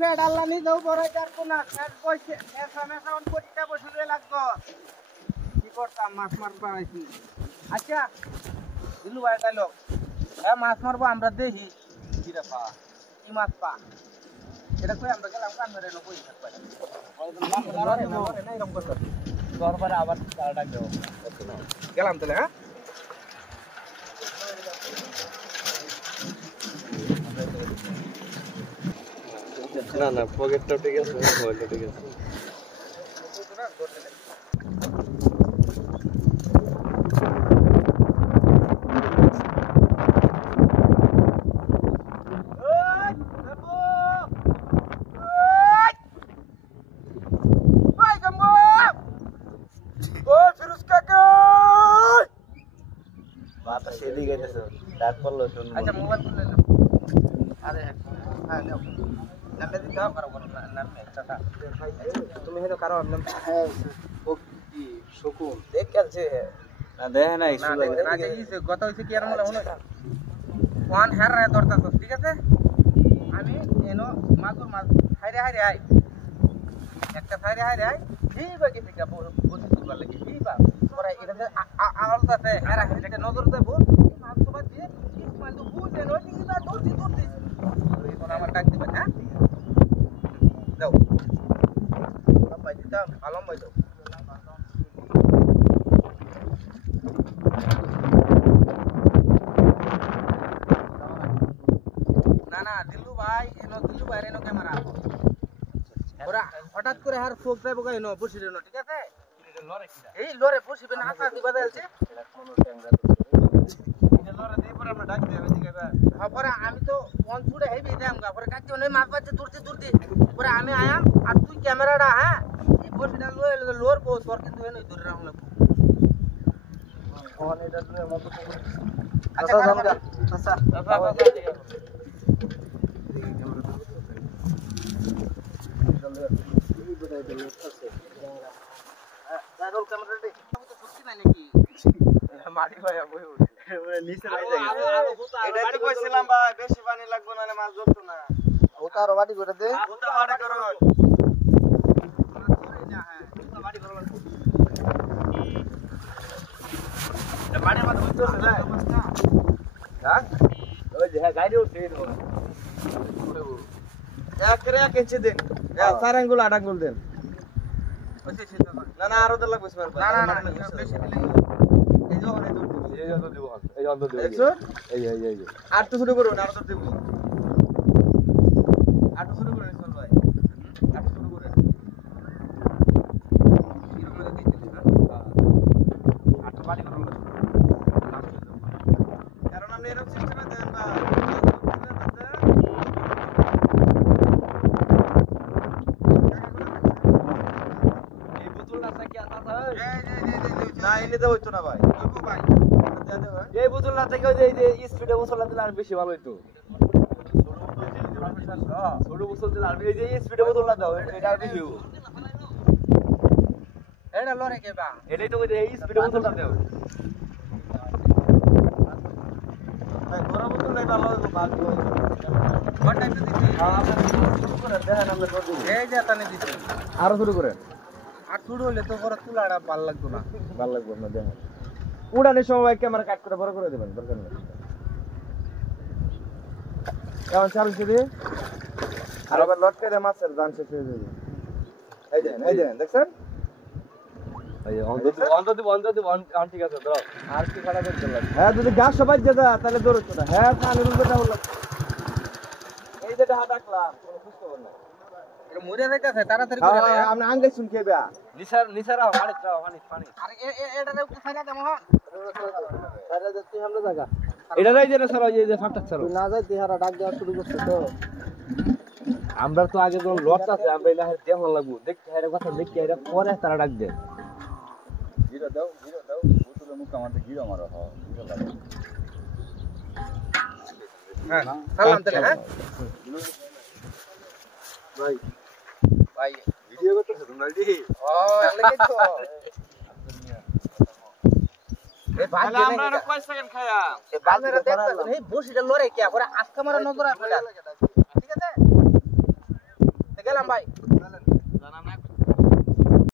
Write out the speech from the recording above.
Fade আল্লাহ নি দাও বড় যার কোনা ফেড কইছে এসা মেসাউন কোটিটা বসে লাগতো কি করতাম মাছ মারবা আইছি আচ্ছা দিলু ভাই তাইলো এ মাছ মারবো আমরা দেখি কি রে পা কি মাছ পা এটা কই আমরা গেলাম কান ধরে না কই থাকবা না এরকম করতে দরবারে আবার তারা ডাক দাও গেলাম তাহলে হ্যাঁ না না পকেটটা ঠিক আছে মোবাইলটা ঠিক আছে বাতা সেদি গেছে ডাক করলো শুনুন আচ্ছা মোবাইল তুলে নাও আরে হ্যাঁ নাও নামটা দিতে হবে কারো নাম একটা তুমি হেলো কারো নাম হ্যাঁ ও কি শকুন দেখ কেলছে না দেখ নাই শুলো না যে কথা হইছে কি আর মনে হলো ওয়ান হেয়ার রায় দরতা ঠিক আছে আমি এনো মাগুর মাছ হাইরে হাইরে আই একটা হাইরে হাইরে আই এই বাকি থেকে বসে তুলবার লাগে এই বা পরে এটাতে আলতাতে আর একটা নজর দেব মাছ সবাই দিয়ে ইসমাইল তো বুঝে নয় কি না দৌড়ি এখন আমার ডাক দিবেন হ্যাঁ দাও ভাই দিতাম আলম ভাই দাও না দিলু ভাই এনো ক্যামেরা ওরা হঠাৎ করে আর ফোক যাইবো গাই নো বসিরে নো ঠিক আছে এই লরে বসিবে না হাতা দিবা দেলছে এটা লরে দেই পরে আমরা ডাক দেব ঠিক আছে হ্যাঁ পরে আমি তো অন ছুড়ে হেবি দাম গা পরে ডাক দিও নাই মাছ বাজে দূরতে পরে আমি আয়াম আর তুই ক্যামেরাটা হ্যাঁ এই বসিটা লোর বস ওর কিন্তু এনে দূরে রাখলাম লাগবো ফোন এটা তুমি মত আচ্ছা সমঝা আচ্ছা দাদল ক্যামেরা দে তো সত্যি নাই নাকি মাটি ভাইয়া বই নিচে লাই যায় এটা তো কইছিলাম ভাই বেশি পানি লাগবে না মাছ ধরতো না ওটা আর বাটি করে দে ওটা মাটি করো হ্যাঁ ওটা বাটি করো এটা বাড়ি মাছ হইতো না হ্যাঁ ওই যে গাড়ি উঠে নো এক ইঞ্চি দিন চার আঙ্গুল 8 আঙ্গুল দেন না না আরো তো লাগবে স্যার না বেশি দিলে এই যে অনেক দূর এই যত দিব এই যত দিব দেখছো এই আর তো শুরু করুন আর তো দিব আর তো শুরু করে চল ভাই আর শুরু করে কি রকম লাগে দিতে না আর তো বাড়ি করুন কারণ আপনি এরকম সিস্টেমে দেন বা এই বোতলটা কি আতা না এনে দেব হইতো না ভাই ভাই এই বোতলটা থেকে ওই যে স্পিডে বোতলটা দিলে আর বেশি ভালো হইতো ছোট বোতল দিলে আর এই যে স্পিডে বোতলটা দাও এটা আর বেশি হইব এটা লরে কে বা এটাই তো ওই যে স্পিডে বোতলটা দাও ভাই বড় বোতলটাই ভালো হইব বাকি হইব ঘন্টা তো দিছি শুরু করে দেখেন আমরা করে দিব এই যে তানে দিছি আরো শুরু করেন আর শুরু হলে তো বড় তুলাটা ভাল লাগতো না ভালো লাগবে না দেখেন উড়ানের সময় ক্যামেরা কাট করে বড় করে দেবেন দরকার নেই এখন চালু করে আর আবার লটকে দে মাছের দান শেষ হয়ে যাবে এই দেন দেখছেন এই অন্তত ঠিক আছে দাও আর কি খারাপ করতে লাগে হ্যাঁ যদি গাছ সবাই যেটা তাহলে দৌড়ছো না হ্যাঁ পানি রুলটা হলো এই যেটা হাত রাখলাম কোনো বুঝতে পারো না এটা মরে যাইতাছে তাড়াতাড়ি করে হ্যাঁ আপনি আঙ্গে শুন খেবে নিসারা পানি আর এটারে উপরে ছাইরা দে মোহন সারা যাচ্ছে আমরা জায়গা এটা রাই যেটা স্যার এই যে ফাটাক স্যার না যাই তিহারা ডাক দেওয়া শুরু করছে তো আমরা তো আগে যখন লট আছে আমরা এটা দেখানো লাগবো দেখতে এটা কথা দেখতে এটা পরে তারা ডাক দেয় জিরো দাও বোতলের মুখ আমাদের জিরো মারো জিরো লাগে হ্যাঁ সালাম তাহলে হ্যাঁ ভাই ভাই ভিডিও করতেছ তোমরা রেডি ও লাগে তো এ ভাই আমরা আর কয় সেকেন্ড খায়া এ বাজারে দেখতেছেন এই বসিটা লড়ে কি করে আজকে মারা নজর আসবে ঠিক আছে গেলাম ভাই। জানা না